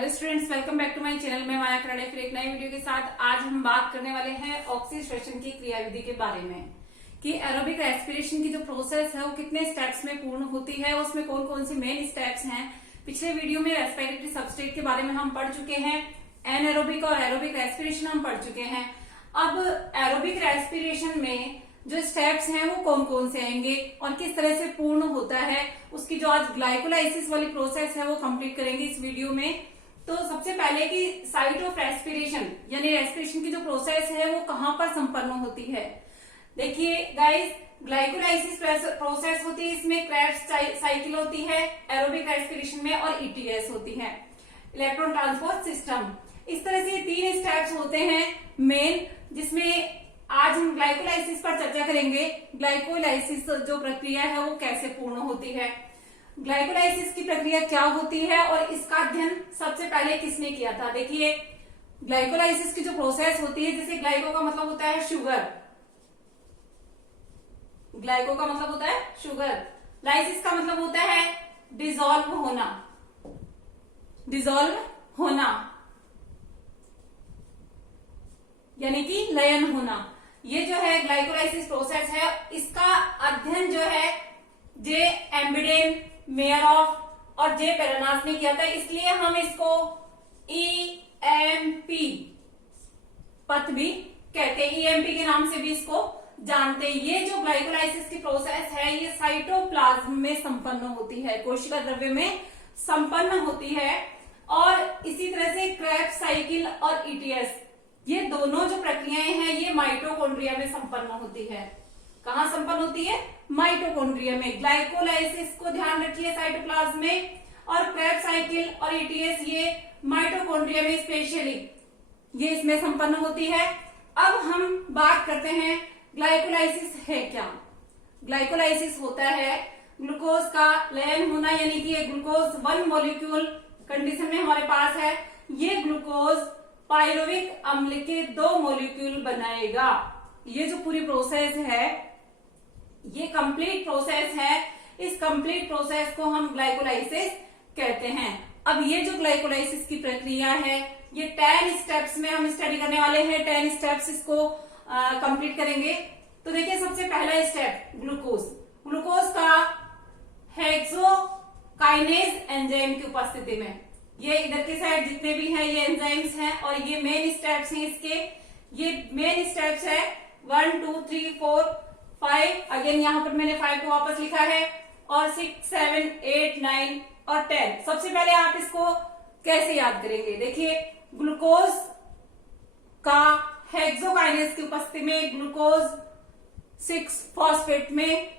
Hello students, welcome back to my channel. मैं माया खराड़े फिर एक नई वीडियो के साथ आज हम बात करने वाले हैं ऑक्सीडेशन की क्रियाविधि के बारे में कि एरोबिक रेस्पिरेशन की जो प्रोसेस है वो कितने स्टेप्स में पूर्ण होती है, उसमें कौन कौन सी मेन स्टेप्स हैं। पिछले वीडियो में रेस्पिरेटरी सबस्ट्रेट के बारे में हम पढ़ चुके हैं, एनएरोबिक और एरोबिक रेस्पिरेशन हम पढ़ चुके हैं। अब एरोबिक रेस्पिरेशन में जो स्टेप्स हैं वो कौन कौन से आएंगे और किस तरह से पूर्ण होता है, उसकी जो आज ग्लाइकोलाइसिस वाली प्रोसेस है वो कंप्लीट करेंगे इस वीडियो में। तो सबसे पहले कि साइट ऑफ रेस्पिरेशन यानी रेस्पिरेशन की जो प्रोसेस है वो कहां पर संपन्न होती है। देखिए गाइस, ग्लाइकोलाइसिस प्रोसेस होती है, इसमें क्रेब्स साइकिल होती है एरोबिक रेस्पिरेशन में और ईटीएस होती है, इलेक्ट्रॉन ट्रांसपोर्ट सिस्टम। इस तरह से तीन स्टेप्स होते हैं मेन, जिसमें आज हम ग्लाइकोलाइसिस पर चर्चा करेंगे। ग्लाइकोलाइसिस जो प्रक्रिया है वो कैसे पूर्ण होती है, ग्लाइकोलाइसिस की प्रक्रिया क्या होती है और इसका अध्ययन सबसे पहले किसने किया था। देखिए, ग्लाइकोलाइसिस की जो प्रोसेस होती है, जैसे ग्लाइको का मतलब होता है शुगर, ग्लाइको का मतलब होता है शुगर, लाइसिस का मतलब होता है डिसॉल्व होना, डिसॉल्व होना यानी कि लयन होना। ये जो है ग्लाइकोलाइसिस प्रोसेस है, इसका अध्ययन जो है जे एम्बिडेन, मेयरऑफ और जे पेरानास ने किया था, इसलिए हम इसको ईएमपी पथ भी कहते हैं, ईएमपी के नाम से भी इसको जानते हैं। ये जो ग्लाइकोलाइसिस की प्रोसेस है ये साइटोप्लाज्म में संपन्न होती है, कोशिका द्रव्य में संपन्न होती है। और इसी तरह से क्रेब्स साइकिल और ईटीएस, ये दोनों जो प्रक्रियाएं हैं ये माइटोकॉन्ड्रिया में संपन्न होती है। कहां संपन्न होती है? माइटोकॉन्ड्रिया में। ग्लाइकोलाइसिस को ध्यान रखिए साइटोप्लाज्म में, और क्रेब्स साइकिल और ईटीएस ये माइटोकॉन्ड्रिया में स्पेशली ये इसमें संपन्न होती है। अब हम बात करते हैं ग्लाइकोलाइसिस है क्या। ग्लाइकोलाइसिस होता है ग्लूकोज का लयन होना, यानी कि ये ग्लूकोज वन मॉलिक्यूल कंडीशन में हमारे पास है, ये ग्लूकोज पाइरुविक अम्ल के 2 मॉलिक्यूल बनाएगा। ये जो पूरी प्रोसेस है ये कंप्लीट प्रोसेस है, इस कंप्लीट प्रोसेस को हम ग्लाइकोलाइसिस कहते हैं। अब ये जो ग्लाइकोलाइसिस की प्रक्रिया है ये 10 स्टेप्स में हम स्टडी करने वाले हैं, 10 स्टेप्स इसको कंप्लीट करेंगे। तो देखिए, सबसे पहला स्टेप ग्लूकोज, ग्लूकोज का हेक्सोकाइनेज एंजाइम की उपस्थिति में, ये इधर के साइड जितने भी हैं ये एंजाइम्स हैं और ये मेन स्टेप्स हैं इसके। ये मेन स्टेप्स है 1 2 3 4 5, अगेन यहाँ पर मैंने 5 को वापस लिखा है, और 6 7 8 9 और 10। सबसे पहले आप इसको कैसे याद करेंगे? देखिए, ग्लूकोज का हेक्सोकाइनेज की उपस्थिति में ग्लूकोज 6 फॉस्फेट में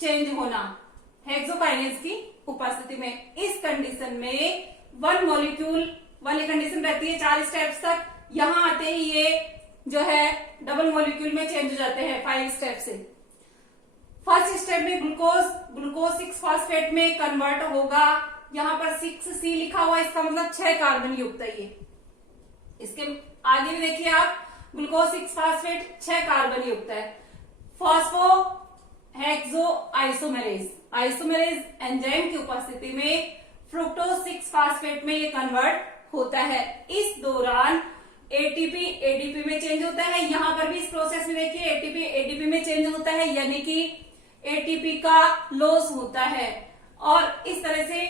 चेंज होना, हेक्सोकाइनेज की उपस्थिति में। इस कंडीशन में 1 मॉलिक्यूल वाली कंडीशन रहती है 4 स्टेप्स तक। यहां आते ही ये जो है डबल मॉलिक्यूल में चेंज हो जाते हैं 5 स्टेप से। फर्स्ट स्टेप में ग्लूकोज 6 फॉस्फेट में कन्वर्ट होगा। यहां पर 6C लिखा हुआ है, इसका मतलब 6 कार्बन युक्त है ये। इसके आगे भी देखिए आप, ग्लूकोज 6 फॉस्फेट 6 कार्बन युक्त है। Phospho hexo isomerase, isomerase enzyme की उपस्थिति में फ्रुक्टोज 6 फॉस्फेट में ये कन्वर्ट होता है। इस दौरान एटीपी एडीपी में चेंज होता है। यहां पर भी इस प्रोसेस में देखिए एटीपी एडीपी में चेंज होता है, यानी कि एटीपी का लॉस होता है। और इस तरह से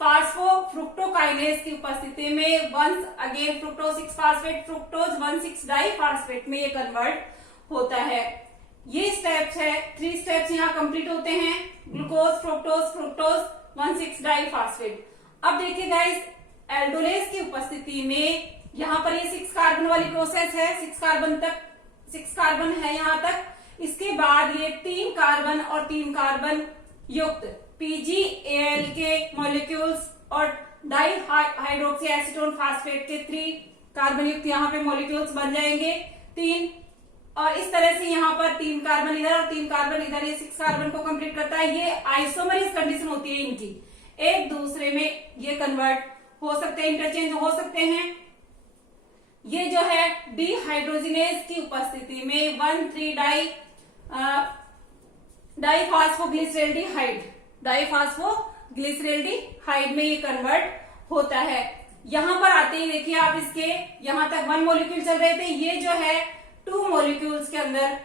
फास्फोफ्रुक्टोकाइनेज की उपस्थिति में once again fructose 6 phosphate fructose 1,6 diphosphate में ये कन्वर्ट होता है। ये स्टेप्स है, 3 स्टेप्स यहाँ कंप्लीट होते हैं, ग्लूकोज फ्रुक्टोज फ्रुक्टोज 1,6 डाइफॉस्फेट। अब देखिए गाइस, एल्डोलेज की उपस्थिति में यहाँ पर ये 6 कार्बन वाली प्रोसेस है, 6 कार्बन है यहाँ तक। इसके बाद ये 3 कार्बन और 3 कार्बन युक्त PgAl के मॉलिक्यूल्स और डाई हाइड्रोक्सी एसीटोन फास्फेट के 3 कार्बन युक्त यहाँ पे मॉलिक्यूल्स बन जाएंगे 3। और इस तरह से यहाँ पर 3 कार्बन इधर और 3 कार्बन इधर, ये 6 कार्बन को कंप्लीट करता है। ये आइसोमरेज कंडीशन होती है इनकी, एक दूसरे में ये कन्वर्ट हो सकते हैं, इंटरचेंज हो सकते हैं। ये जो है डिहाइड्रोजिनेज की उपस्थिति में 1,3 डाइफॉस्फोग्लिसरेल्डिहाइड में ये कन्वर्ट होता है। यहां पर आते ही देखिए आप इसके यहां तक 1 मॉलिक्यूल चल रहे थे, ये जो है 2 मॉलिक्यूल्स के अंदर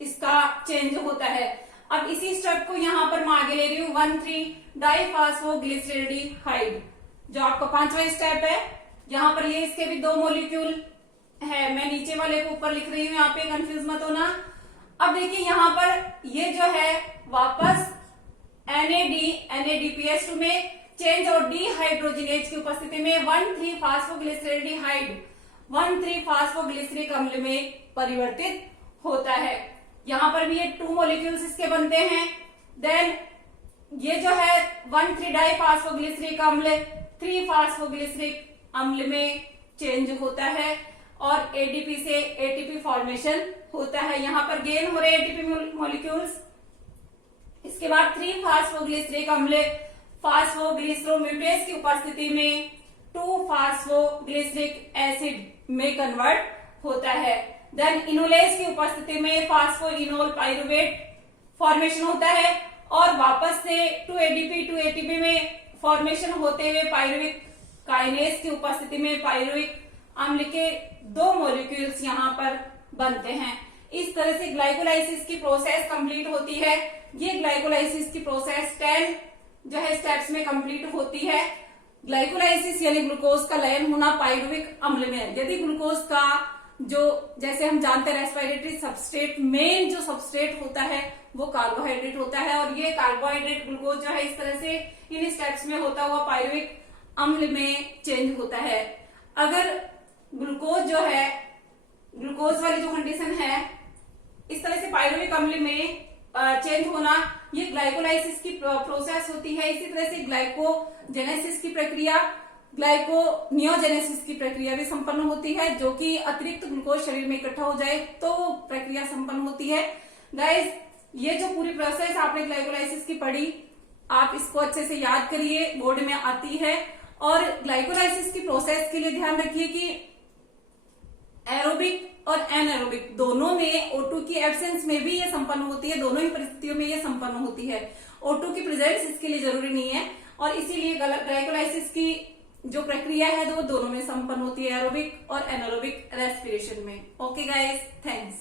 इसका चेंज होता है। अब इसी स्टेप को यहां पर मैं आगे ले रही हूं 1,3-डाइफॉस्फोग्लिसरेल्डिहाइड, जो आपका 5वां स्टेप है। यहां पर ये इसके भी 2 मॉलिक्यूल है, मैं नीचे वाले को ऊपर लिख रही हूं, यहाँ पे कंफ्यूज मत होना। अब देखिए यहां पर ये जो है वापस NADPH2 में चेंज और डिहाइड्रोजिनेज की उपस्थिति में 1,3-फास्फोग्लिसरेल्डिहाइड 1,3-फास्फोग्लिसरिक अम्ल में परिवर्तित होता है। यहां पर भी ये 2 मॉलिक्यूल्स इसके बनते हैं। देन ये जो है 1,3-डाइफॉस्फोग्लिसरिक अम्ल 3-फास्फोग्लिसरिक अम्ल में चेंज होता है और ADP से ATP फॉर्मेशन होता है। यहां पर गेन हो रहे ATP मॉलिक्यूल्स। इसके बाद 3-फास्फोग्लिसरिक अम्ल फास्फोग्लिसरोम्यूटेज की उपस्थिति में 2-फास्फोग्लिसरिक एसिड में कन्वर्ट होता है। देन इनोलेज की उपस्थिति में फास्फोइनोल पाइरुवेट फॉर्मेशन होता है और वापस से 2ADP में फॉर्मेशन होते हुए पाइरुविक काइनेज की उपस्थिति में पाइरुविक अम्ल के 2 मॉलिक्यूल्स यहां पर बनते हैं। इस तरह से ग्लाइकोलाइसिस की प्रोसेस कंप्लीट होती है। ये ग्लाइकोलाइसिस की प्रोसेस 10 जो है स्टेप्स में कंप्लीट होती है। ग्लाइकोलाइसिस यानी ग्लूकोज का लयन होना पाइरुविक अम्ल में। यदि ग्लूकोज का जो जैसे हम जानते हैं रेस्पिरेटरी सबस्ट्रेट, मेन जो सबस्ट्रेट होता है वो कार्बोहाइड्रेट होता है और ये कार्बोहाइड्रेट ग्लूकोज जो है इस तरह से इन स्टेप्स में होता हुआ पाइरुविक अम्ल में चेंज होता है। अगर ग्लूकोज जो है, ग्लूकोज वाली जो कंडीशन है इस तरह से पाइरुविक अम्ल में चेंज होना, ये ग्लाइकोलाइसिस की प्रोसेस होती है। इसी तरह से ग्लाइकोजेनेसिस की प्रक्रिया, ग्लाइकोनियोजेनेसिस की प्रक्रिया भी संपन्न होती है, जो कि अतिरिक्त ग्लूकोज शरीर में इकट्ठा हो जाए तो प्रक्रिया संपन्न होती है। गाइस, ये जो पूरी प्रोसेस आपने ग्लाइकोलाइसिस की पढ़ी, आप इसको अच्छे से याद करिए, बोर्ड में आती है। और ग्लाइकोलाइसिस की प्रोसेस के लिए ध्यान रखिए कि एरोबिक और एनएरोबिक दोनों में O2 की एब्सेंस में भी ये संपन्न होती है, दोनों ही परिस्थितियों में ये संपन्न होती है। O2 की प्रेजेंस इसके लिए जरूरी नहीं है और इसीलिए ग्लाइकोलाइसिस की जो प्रक्रिया है वो दोनों में संपन्न होती है, एरोबिक और एनारोबिक रेस्पिरेशन में। Okay guys, thanks.